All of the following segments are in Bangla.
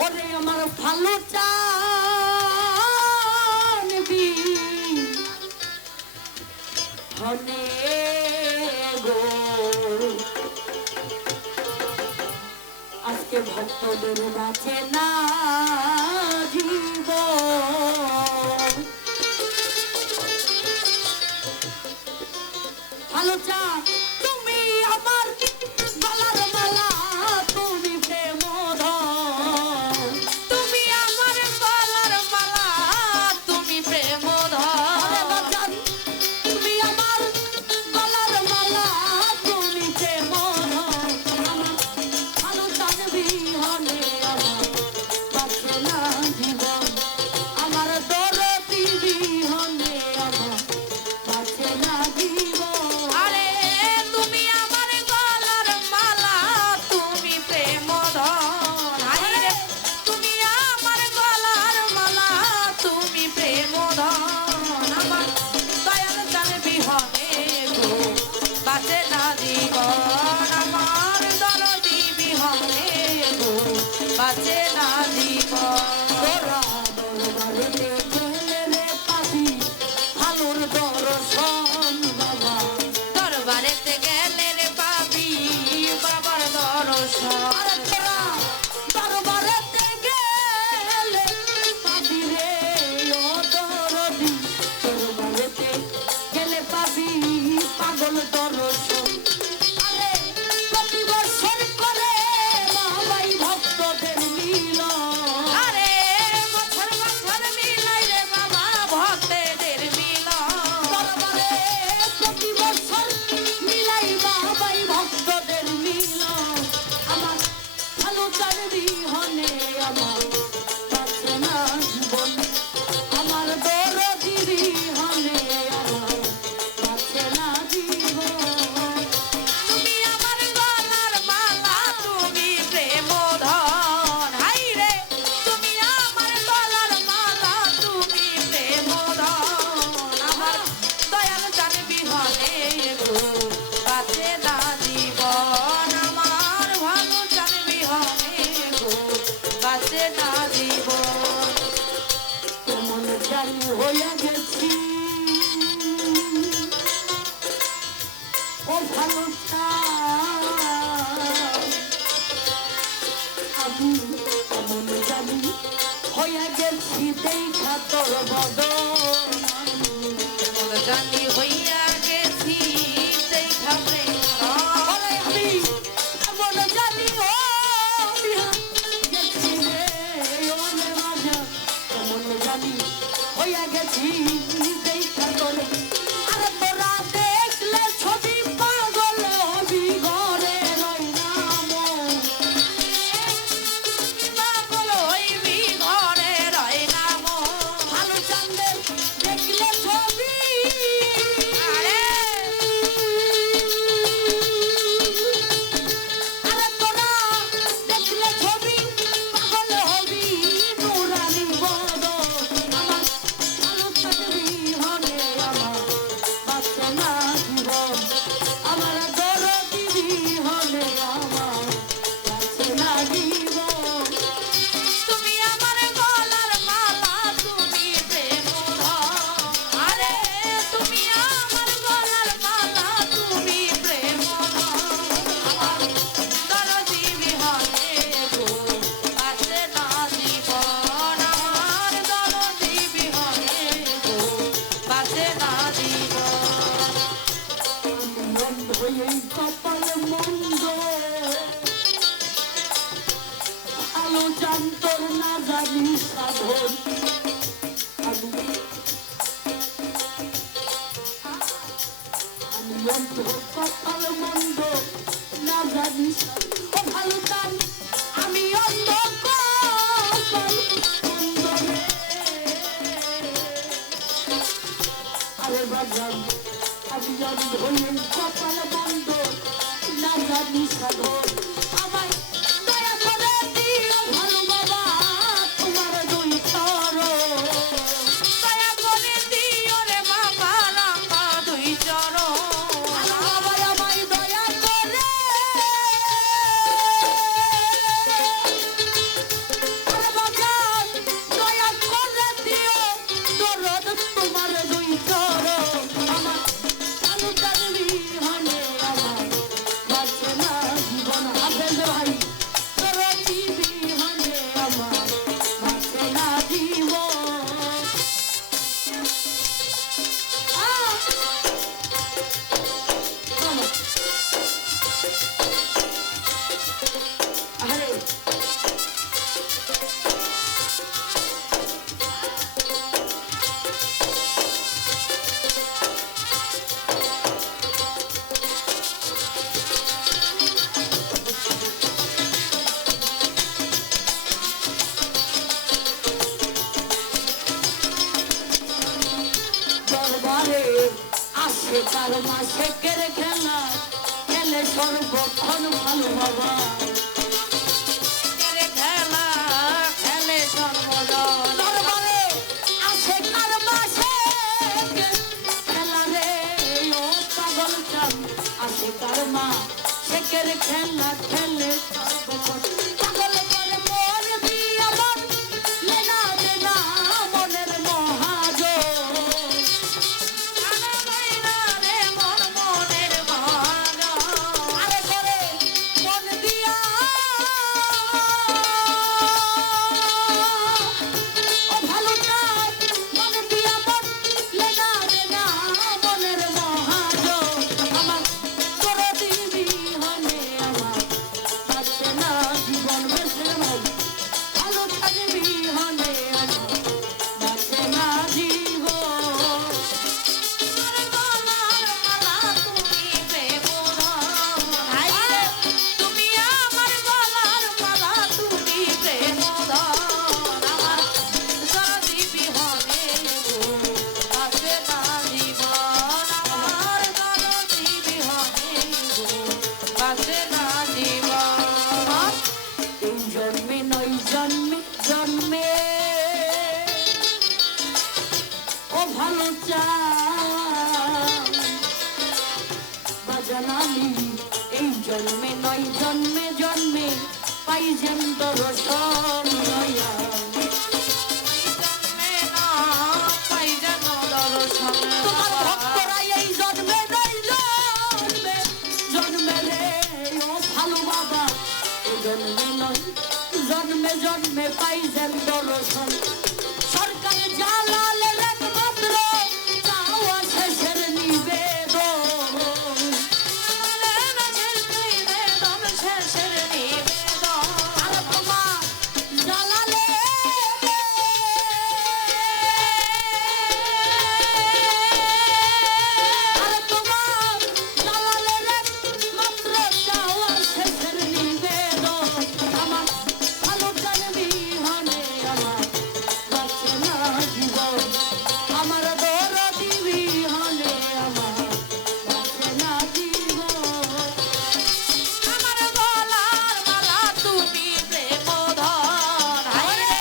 ওরে আমার ভালো চানবি হনে গো আজকে ভক্তদের কাছে না জীব ভালো চা তুমি আমার গলার মালা তুমি প্রেম ধন তুমি আমার গলার মালা তুমি প্রেম ধন তুমি আমার গলার মালা তুমি প্রেম ধন আমার ভালো চাঁদবি হনে আমার বাঁচে না জীবন আমার দরদি হনে আমার বাঁচে না জীবন বাঁচে না জীবন তোরা দরবারেতে গেলে রে পাবি ভালোর দর্শন বাবা দরবারেতে গেলে রে পাবি বাবার দর্শন আরে তোরা দরবারেতে গেলে পাবি রে ও দরদি দরবারেতে গেলে পাবি পাগল দর্শন আরে প্রতি বছর করে বাবাই ভক্তদের মিলন আরে বছর বছর মিলাই রে বাবা ভক্তদের মিলন দরবারে প্রতি বছর মিলাই বাবাই ভক্তদের মিলন আমার ভালো চাঁদবি হনে আমার বাঁচে না জীবন আমার দরদি হনে আমার বাঁচে না জীবন তুমি আমার গলার মালা তুমি প্রেম ধন হাই রে তুমি আমার গলার মালা তুমি প্রেম ধন আমার দয়াল জানবি হলে গো বাঁচে না জীবন আমার ভালো জানবি হলে গো বাঁচে না জীবন কেমন জানি হয়ে গেছি ও ভালো আমি কেমন জানি হয়ে গেছি দেখা তোর বদন কেমন জানি হইয়া গেছি দেখা প্রেম ওরে আমি কেমন জানি ও গেছি রে ওরে রাজা কেমন জানি হইয়া গেছি দেখা তোর আরে তোরা দেখলে ছবি পাগল হবি ঘরে রই নাম পাগল হইবি ঘরে রয় নাম ভালো চান্দে দেখলে ছবি আরে আরে তোরা দেখলে ছবি পাগল হবি নুরানি বদ আমার ভালো চাঁদবি হনে আমার বাঁচে না জীবন আমার দরদি হনে আমার বাঁচে না জীবন তুমি আমার গলার মালা তুমি প্রেম ধন আরে তুমি আমার গলার মালা তুমি প্রেম ধন আমার দরদি বিহনে গো বাঁচে না জীবন আমার দরদি বিহনে গো বাঁচে না জীবন মন্দ এই কপাল মন্দ ভালো জানতর না জানি সাধন আমি অন্ধ কপাল মন্দ না জানি সাধন ও ভালো জান আমি অন্ধ কপাল মন্দ রে আরে বাজান আমি অন্ধ এই কপাল মন্দ না জানি সাধন আমায় দয়া করে দিও ভালো বাবা তোমার দুই চরণ দয়া করে দিও রে বাবা রামা দুই চরণ ভালো বাবা আমায় দয়া করে আশেকার মাসেকের খেলা খেলে সর্বক্ষণ ভালো বাবা রে খেলা খেলে সর্বজন দরবারে আশেকার মাসেকের খেলা রে ও পাগল চান আশেকার মা শেকের খেলা খেলে সর্বক্ষণ পাগল করে মন দিয়া মন লেনা দেনা মনের মহাজন আরে বাইনা রে মন মনের মহাজন আরে করে মন দিয়া ও ভালো চাই মন দিয়া মন লেনা দেনা মনের মহাজন আমার তোর দিবি হনে আমার বাঁচে না জীবন বেঁচে ভাই ভালো থাকবি হনে আমার বাঁচে না জীবন আরে গলার মালা তুমি প্রেমধন হাইরে তুমি আমার গলার মালা তুমি প্রেমধন আমার যদি বিহনে গো আছে না জীবন আমার যদি বিহনে গো আছে না জীবন এই জন্মে নয় জন্মে জন্মে ও ভালো চাই বাজানালি এই জন্মে নয় জন্মে জন্মে পাই যেন দর্শন নয়া জন্মে না পাই যেন দর্শন তোমার ভক্তরা এই জন্মে নয় জন্মে জন্মে রে ও ভালো বাবা এই জন্মে নয় জন্মে জন্মে পাই যেন দর্শন সরকার জালালের একমাত্র চাওয়া শেষের নিবেদন শেষের নিবেদন আর তোমার জালালে আর তোমার জালালের একমাত্র চাওয়া শেষের নিবেদন আমার ভালো জানবি হনে আমার বাঁচে না জীবন আমার দর দিবি হনে আমার বাঁচে না জীবন আমার গলার মালা তুমি প্রেমধন হায়রে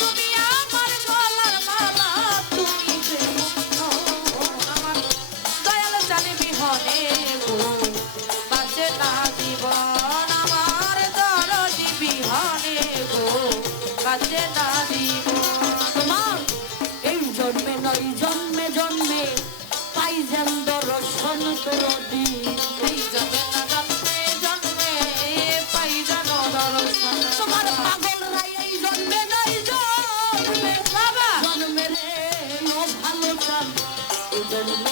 তুমি আমার গলার মালা তুমি প্রেমধন আমার দয়াল জানি বিহনে গো বাঁচে না জীবন আমার দরদি বিহনে গো বাঁচে না জীবন তোমার এই জন্মে নয় জন্মে জন্মে পাই যেন দর্শন তোর দিন এই জন্মে না জন্মে জন্মে পাই যেন দর্শন তোমার পাগলরা এই জন্মে নয় জন্মে বাবা জন্মে রে ও ভালো চান এই জন্মে